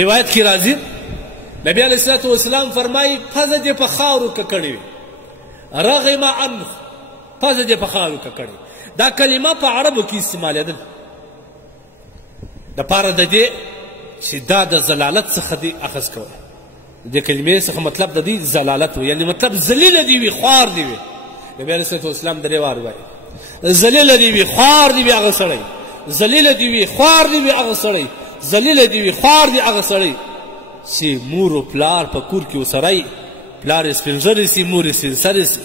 روایت کې راځي نبی علیه الصلاة والسلام فرمایي پزه دې په خاورو ککړې وي رغم عنه پزه دې په خاورو ککړې دا کلمه په عربو کې استعمالېدل دپاره د دې چې دا د ضلالت څخه دې اخذ کوی د دې کلمې څخه مطلب د دې ضلالت و یعنې مطلب ذلیله دې وي خوار دې وي نبی علیه الصلاة والسلام درې وار وایي ذلیله دې وي خوار دې وي هغه سړی ذلیله دې وي خوار دې وي هغه سړی ذلیله دې وي خوار دې هغه سړی چې مور و پلار په کور کې وسره پلار یې سپین ږیری سي مور یې سپین سرې سي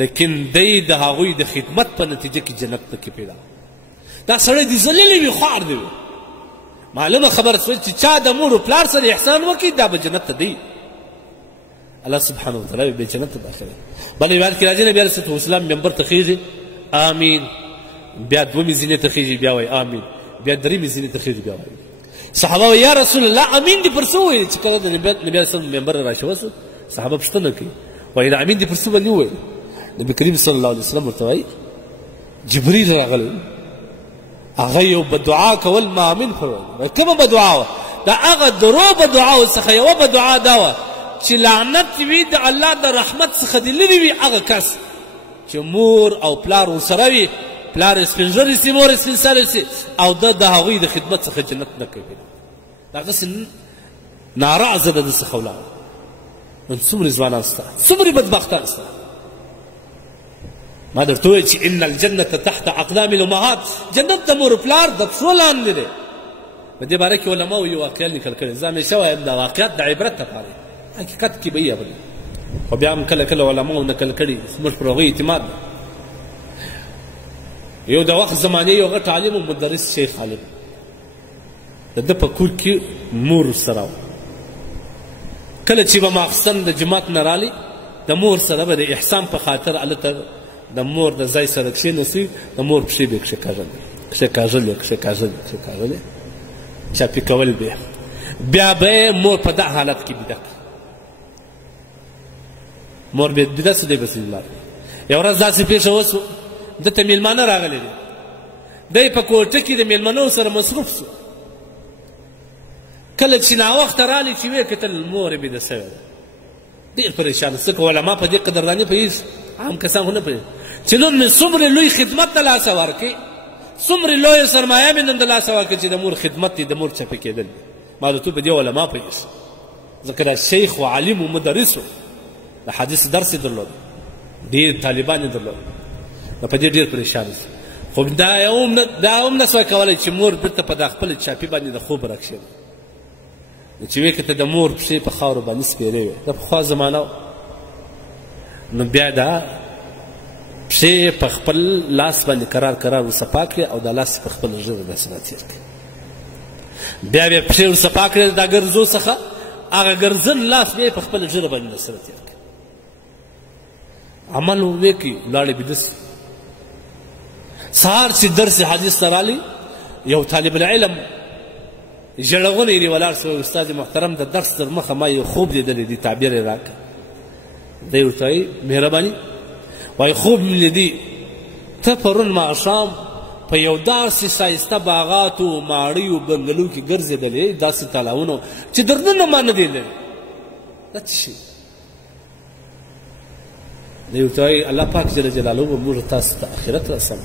لیکن دی د هغوی د خدمت په نتیجه کې جنت پکې پیدا دا سړی دې ذلیله وي خوار دې وي معلومه خبره شوه چې چا د مور و پلار سره احسان وکړي دا به جنت ته دی الله سبحانه وتعالی به جنت ته داخله بل روایت کې راځي نبی علیه الصلاة والسلام منبر ته خیږي آمین بیا دومې زینې ته خیږي بیا وایي آمین بیا درېمې زینې ته خیږي بیا وایي صحابه یا رسول الله امین دې پر څه وویل چې کله د نبي علیه السلام منبر راشوه سو صحابه پوښتنه کوي وایي د امین دې پر څه باندې وویل نبي کریم صلی الله علیه وسلم ورته وایي جبریل راغلی هغه یو بدعا کول ما امین فرمایي کومه بدعا وه د هغه درو بدعاو څخه یوه بدعا دا وه چې لعنت وي د الله د رحمت څخه دې لرې وي هغه کس چې مور او پلار ورسره وي پلار یې سپین ږیری سي مور یې سپین سرې سي او ده د هغوی د خدمت څخه جنت نه کوي دغسې نارعزه ده د څخه ولاړه نن څومرې ځوانان شته څومرې بدبختان شته ما درته وویل چې ان الجنة تحت اقدام الامهات جنت د مور پلار د پښو لاندې دی په دې باره کې علماو یو واقعه لیکل کړې زه همیشه وایم دا واقعات د عبرت لپاره حقیقت کې به یې خو بیا هم کله کله علماو نقل کړي زموږ پر هغوی اعتماد یو د وخت زمانې یو غټ عالم و مدرس شیخ عالم د ده په کور کې مور سره و کله چې به ماخستن د جماعت نه رالی د مور سره به د احسان په خاطر هلته د مور د ځای سره کښېناستئ د مور پښې به یې کښېکاږلې چاپې کول به بیا به یې مور په دغه حالت کې بیده کړه مور به بیده سو دی به سجدې لاړ یوه ورځ داسې پېښه وسو ده ته میلمانه راغلی دی دی په کوټه کې د میلمنو سره مصروف سو کله چې ناوخته رالی چې ویې کتل مور یې بیده سوې ده ډېر پریشان ځکه علما په دې قدرداني پوهېږي عام کسان خو نه پوهېږي چې نن مې څومرې لوی خدمت ته لاسه ورکړي څومرې لویه سرمایه مې نن د لاسه ورکړي چې د مور خدمت دی د مور چپې کېدل دي ما د تو په دې علما پوهېږي ځکه دا شیخ و عالم و مدرس و د حدیث درس یې درلود ډېر طالبان یې درلود نو په دې ډېر پریشان شو خو دا هم نه سوی کولی چې مور بېرته په دا خپله چاپي باندې د خوب راکښېني چې ویې کته د مور پښې په خاورو باندې سپېرې وې د پخوا زمانه نو بیا دا پښې په خپل لاس باندې قرار ورصفا کړې او دا لاس په خپله ژبه داسې راتېر کړې بیا بیا پښې ورصفا کړې دا ګرځو څخه هغه ګرځن لاس بیا په خپله ژبه باندې داسې راتېر کړې عمل وې کوي ولاړې بیده سي سهار چې درس حدیث ته رالی یو طالب العلم ژړغونی دی ولاړ شو استاد محترم د درس تر مخه ما یو خوب لیدلی دی تعبیر یې راکړه دی ورته وایي مهرباني وایي خوب مې لیدي ته پرون ماښام په یو داسې ښایسته باغاتو ماړیو بنګلو کې ګرځېدلې داسې تالاونو چې دردونه ما نه دی لیدلی دا څه شي دی ورته وایي الله پاک جل جلاله به موږ تاسو ته آخرت راسم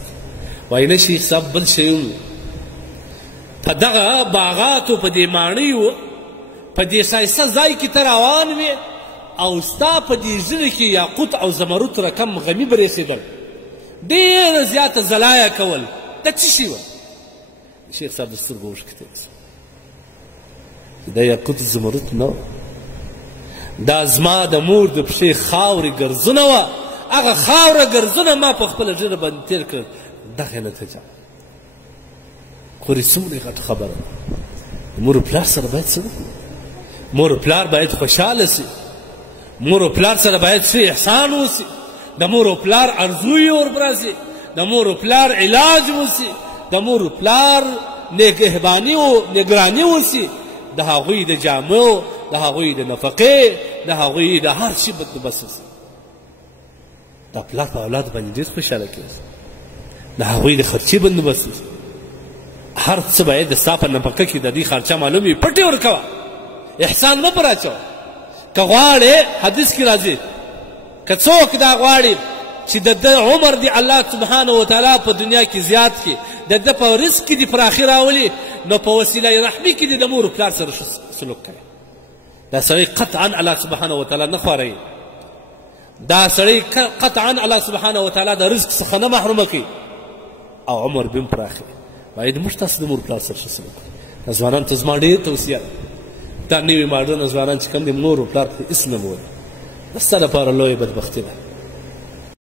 وایي نه شیخ صاحب بل شی په دغه باغاتو په دې ماڼیو په دې ښایسته ځای کې ته روان وې او ستا په دې ژړې کې یاقوت او زمرد رقم غمي برېښېدل ډېره زیاته ځلایه کول دا څه شي وه شیخ صاحب د سترګو اوښکې دا یاقوت زمرد نه دا زما د مور د پښې خاورې ګرځونه وه هغه خاوره ګرځونه ما په خپله ژړه باندې تېر کړل دغه نتیجه خورې څومره غټه خبره ده مور و پلار سره باید څه وکړو مور و پلار باید خوشحاله سي مور و پلار سره باید څه احسان وسي د مور و پلار ارزوی وربراسي د مور و پلار علاج وسي د مور و پلار نگهباني او نگراني وسي د هغوی د جامو د هغوی د نفقې د هغوی د هر شي بندوبست وسي دا پلار په اولاد باندې ډېر خوشحاله کېږي د هغوی د خرچې بندوبست وسي هر څه باید د ستا په نفقه کې د دې خرچه معلوم وي پټې ورکوه احسان مه پر اچوه که غواړې حدیث کې راځي که څوک دا غواړي چې د ده عمر دی الله سبحانه وتعالی په دنیا کې زیات کړي د ده په رزق کې دې پراخي راولي نو په وسیله رحمي کې دې د مور پلار سره ښه سلوک کوي دا سړی قطعا الله سبحانه وتعالی نه خوروي دا سړی قطعا الله سبحانه وتعالی د رزق څخه نه محرومه کوي او عمر به هم پراخوي باید موږ تاسو د مور پلار سره ښه سلوک کوئ دا ځوانانو ته زما ډېر توصیه ده دا نوي ماډرنه ځوانان چې کوم دي مور و پلار ته هېڅ نه وایي دا ستا لپاره لویه بدبختي ده